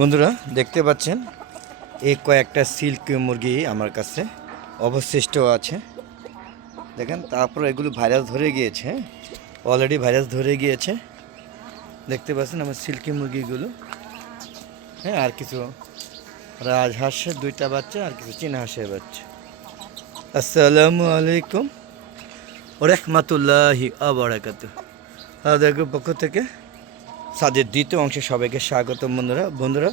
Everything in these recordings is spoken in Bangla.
বন্ধুরা, দেখতে পাচ্ছেন, এই কয়েকটা সিল্ক মুরগি আমার কাছে অবশিষ্ট আছে। দেখেন, তারপর এগুলো ভাইরাস ধরে গিয়েছে অলরেডি ভাইরাস ধরে গিয়েছে। দেখতে পাচ্ছেন আমার সিল্কি মুরগিগুলো। হ্যাঁ আর কিছু রাজহাঁসের দুইটা বাচ্চা, আর কিছু চীনা হাঁসের বাচ্চা। আসসালামু আলাইকুম রহমতুল্লাহি আবরাকাত আমাদের পক্ষ থেকে সাদের দ্বিতীয় অংশে সবাইকে স্বাগত বন্ধুরা। বন্ধুরা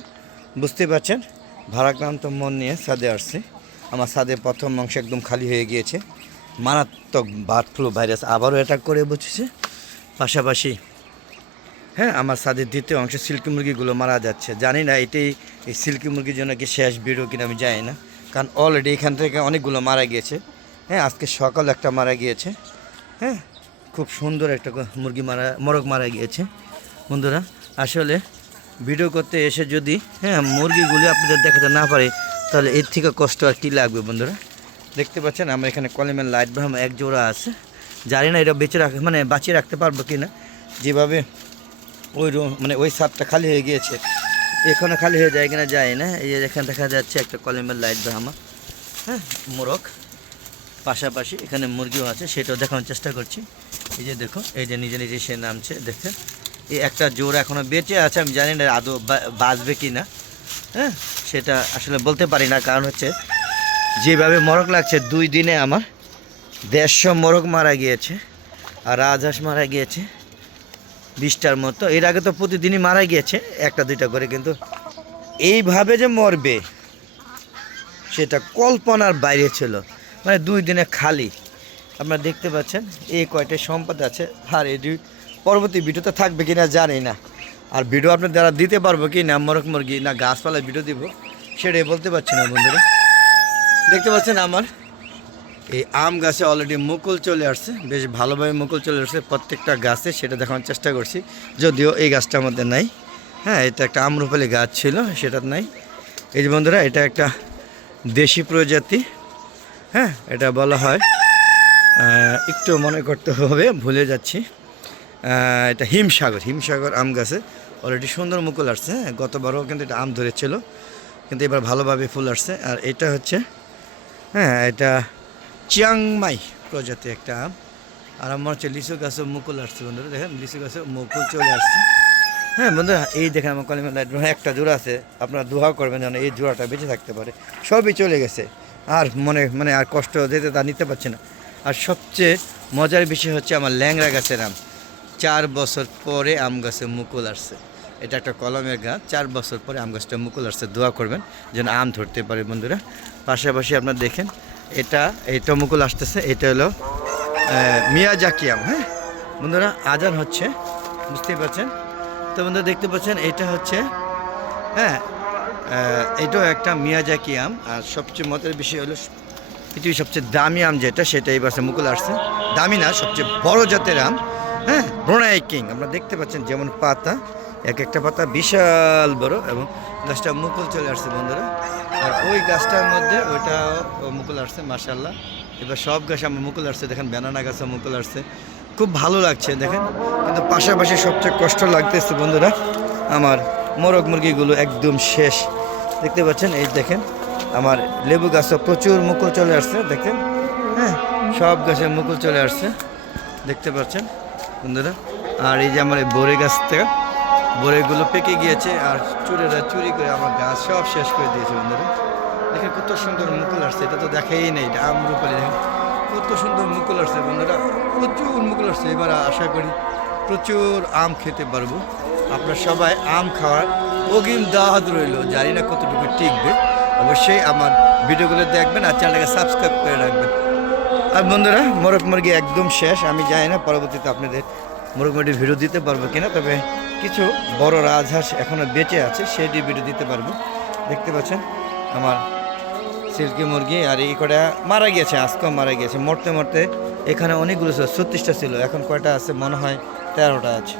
বুঝতে পারছেন, ভারাক্রান্ত মন নিয়ে সাদে আসছে। আমার সাদের প্রথম অংশ একদম খালি হয়ে গিয়েছে। মারাত্মক বার্ড ফ্লু ভাইরাস আবারও অ্যাটাক করে বসেছে। পাশাপাশি হ্যাঁ আমার সাদের দ্বিতীয় অংশে সিল্কি মুরগিগুলো মারা যাচ্ছে। জানি না, এটাই এই সিল্কি মুরগির জন্য কি শেষ ভিডিও কিনা আমি জানি না। কারণ অলরেডি এখান থেকে অনেকগুলো মারা গিয়েছে। হ্যাঁ আজকে সকাল একটা মারা গিয়েছে। হ্যাঁ খুব সুন্দর একটা মুরগি মারা মরক মারা গিয়েছে। বন্ধুরা, আসলে ভিডিও করতে এসে যদি হ্যাঁ মুরগিগুলি আপনাদের দেখাতে না পারে, তাহলে এর থেকে কষ্ট আর কী লাগবে বন্ধুরা? দেখতে পাচ্ছেন, আমার এখানে কলিমের লাইট ব্রাহ্ম এক জোড়া আছে। জানি না এটা বেঁচে রাখ মানে বাঁচিয়ে রাখতে পারব কি না যেভাবে ওই রুম মানে ওই সাতটা খালি হয়ে গিয়েছে এখনও খালি হয়ে যায় কিনা যায় না। এই যে এখানে দেখা যাচ্ছে একটা কলিমের লাইট ব্রাহ্মা হ্যাঁ মোরগ। পাশাপাশি এখানে মুরগিও আছে, সেটাও দেখানোর চেষ্টা করছি। এই যে দেখো এই যে নিজে নিজে সে নামছে দেখে একটা জোর এখনও বেঁচে আছে, আমি জানি না আদৌ বাঁচবে কি না হ্যাঁ সেটা আসলে বলতে পারি না, কারণ হচ্ছে যেভাবে মরক লাগছে, দুই দিনে আমার দেড়শো মোরগ মারা গিয়েছে, আর রাজহাঁস মারা গিয়েছে বিশটার মতো। এর আগে তো প্রতিদিনই মারা গিয়েছে, একটা দুইটা করে, কিন্তু এইভাবে যে মরবে, সেটা কল্পনার বাইরে ছিল। মানে দুই দিনে খালি। আপনারা দেখতে পাচ্ছেন, এই কয়টা সম্পদ আছে, আর এটি পরবর্তী ভিডিওতে থাকবে কিনা জানি না। আর ভিডিও আপনার দ্বারা দিতে পারব কি না মরক মুরগি না গাছপালায় ভিডিও দিব, সেটাই বলতে পারছি না বন্ধুরা। দেখতে পাচ্ছেন আমার, এই আম গাছে অলরেডি মুকুল চলে আসছে, বেশ ভালোভাবে মুকুল চলে আসছে, প্রত্যেকটা গাছে সেটা দেখানোর চেষ্টা করছি, যদিও এই গাছটার মধ্যে নাই। হ্যাঁ এটা একটা আমরুপালি গাছ ছিল সেটা নাই। এই যে বন্ধুরা, এটা একটা দেশি প্রজাতি। হ্যাঁ এটা বলা হয় একটু মনে করতে হবে, ভুলে যাচ্ছি। এটা হিমসাগর হিমসাগর আম গাছে। অলরেডি সুন্দর মুকুল আসছে হ্যাঁ গতবারও কিন্তু এটা আম ধরেছিল, কিন্তু এবার ভালোভাবে ফুল আসছে। আর এটা হচ্ছে হ্যাঁ এটা চিয়াংমাই প্রজাতি একটা আম। আর আমার হচ্ছে লিচু গাছে মুকুল আসছে, বন্ধুরা, দেখেন, লিচু গাছে মুকুল চলে আসছে। হ্যাঁ বন্ধুরা, এই দেখেন আমার লাইট একটা জোড়া আছে, আপনারা দোয়া করবেন যেন এই জোড়াটা বেঁচে থাকতে পারে। সবই চলে গেছে, আর মনে মানে আর কষ্ট যেতে তা নিতে পারছে না। আর সবচেয়ে মজার বিষয় হচ্ছে আমার ল্যাংড়া গাছের আম। চার বছর পরে আম গাছে মুকুল আসছে। এটা একটা কলমের গাছ। চার বছর পরে আম গাছটা মুকুল আসছে। দোয়া করবেন যেন আম ধরতে পারে বন্ধুরা। পাশাপাশি আপনারা দেখেন এটা এটা মুকুল আসতেছে। এটা হলো আহ, মিয়াজাকি আম হ্যাঁ? বন্ধুরা আজান হচ্ছে। বুঝতেই পারছেন? তো বন্ধুরা দেখতে পাচ্ছেন এটা হচ্ছে হ্যাঁ এটাও একটা মিয়াজাকি আম। আর সবচেয়ে মতের বিষয় হলো পৃথিবীর সবচেয়ে দামি আম যেটা সেটা এই বছর মুকুল আসছে। দামি না সবচেয়ে বড় জাতের আম। হ্যাঁ ব্রোনাই কিং। আমরা দেখতে পাচ্ছেন যেমন পাতা, এক একটা পাতা বিশাল বড় এবং গাছটা মুকুল চলে আসছে বন্ধুরা। আর ওই গাছটার মধ্যে ওইটা মুকুল আসছে মার্শাল্লাহ এবার সব গাছ আমার মুকুল আসছে, দেখেন ব্যানানা গাছে মুকুল আসছে। খুব ভালো লাগছে, দেখেন। কিন্তু পাশাপাশি সবচেয়ে কষ্ট লাগতেছে বন্ধুরা, আমার মোরগ মুরগিগুলো একদম শেষ। দেখতে পাচ্ছেন, এই দেখেন, আমার লেবু গাছে প্রচুর মুকুল চলে আসছে, দেখেন। হ্যাঁ সব গাছে মুকুল চলে আসছে, দেখতে পাচ্ছেন। বন্ধুরা। আর এই যে আমার এই বরে গাছ থেকে, বরেগুলো পেকে গিয়েছে আর চুরেরা চুরি করে আমার গাছ সব শেষ করে দিয়েছে বন্ধুরা। দেখেন কত সুন্দর মুকুল আসছে, এটা তো দেখাই নেই, এটা আমরুপালি দেখেন। কত সুন্দর মুকুল আসছে বন্ধুরা, প্রচুর মুকুল আসছে। এবার আশা করি প্রচুর আম খেতে পারব। আপনার সবাই আম খাওয়ার অগিম দাওয়াত রইল, জানি না কতটুকু টিকবে। অবশ্যই আমার ভিডিওগুলো দেখবেন আর চ্যানেলটাকে সাবস্ক্রাইব করে রাখবেন। আর বন্ধুরা, মোরগ মুরগি একদম শেষ। আমি জানি না পরবর্তীতে আপনাদের মোরগ মুরগির ভিডিও দিতে পারব কিনা, তবে কিছু বড় রাজহাঁস এখনও বেঁচে আছে, সেটি ভিডিও দিতে পারব। দেখতে পাচ্ছেন, আমার সিল্কি মুরগি, আর এই কটা মারা গিয়েছে, আজকেও মারা গিয়েছে। মরতে মরতে এখানে অনেকগুলো ছিল, ছত্রিশটা ছিল, এখন কয়টা আছে মনে হয় তেরোটা আছে।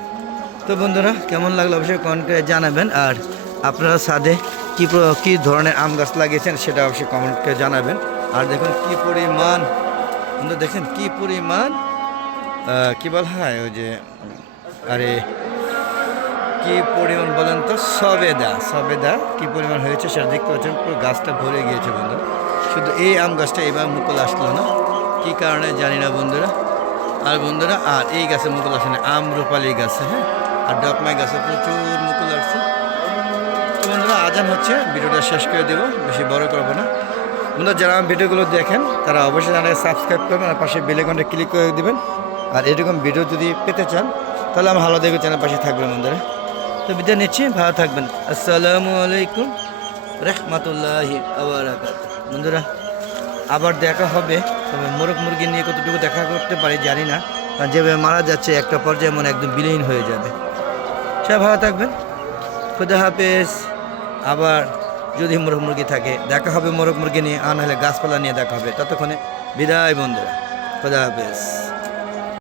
তো বন্ধুরা, কেমন লাগল অবশ্যই কমেন্ট করে জানাবেন, আর আপনারা সাদে কী কী ধরনের আম গাছ লাগিয়েছেন সেটা অবশ্যই কমেন্ট করে জানাবেন। আর দেখুন কী পরিমাণ বন্ধু, দেখেন কী পরিমাণ কী বলা হয়, ওই যে, আরে, কি পরিমাণ বলেন তো, সবেদা সবেদা কি পরিমাণ হয়েছে সেটা দেখতে পাচ্ছেন, পুরো গাছটা ভরে গিয়েছে বন্ধু। শুধু এই আম গাছটা এবার মুকুল আসলো না, কি কারণে জানি না বন্ধুরা। আর বন্ধুরা, আর এই গাছে মুকুল আসে না আম রূপালি গাছে হ্যাঁ? আর ডকমাই গাছে প্রচুর মুকুল আসছে। তো বন্ধুরা, আজান হচ্ছে, ভিডিওটা শেষ করে দেবো, বেশি বড় করব না। বন্ধুরা, যারা ভিডিওগুলো দেখেন, তারা অবশ্যই চ্যানেলে সাবস্ক্রাইব করবেন আর পাশে বেলেকনটা ক্লিক করে দেবেন। আর এরকম ভিডিও যদি পেতে চান, তাহলে আমার ভালো দেখবে চ্যানেল পাশে থাকবেন বন্ধুরা। তো বিদায় নিচ্ছি, ভালো থাকবেন। আসসালামু আলাইকুম রহমতুল্লাহি আবরাকাত বন্ধুরা, আবার দেখা হবে। তবে মোরগ মুরগি নিয়ে কতটুকু দেখা করতে পারি জানি না। কারণ যেভাবে মারা যাচ্ছে, একটা পর্যায়ে মনে একদম বিলীন হয়ে যাবে। সবাই ভালো থাকবেন। খুদা হাফেজ। আবার যদি মোরগ মুরগি থাকে, দেখা হবে মোরগ মুরগি নিয়ে, আর নাহলে গাছপালা নিয়ে দেখা হবে। ততক্ষণে বিদায় বন্ধুরা, খোদা হাফেজ।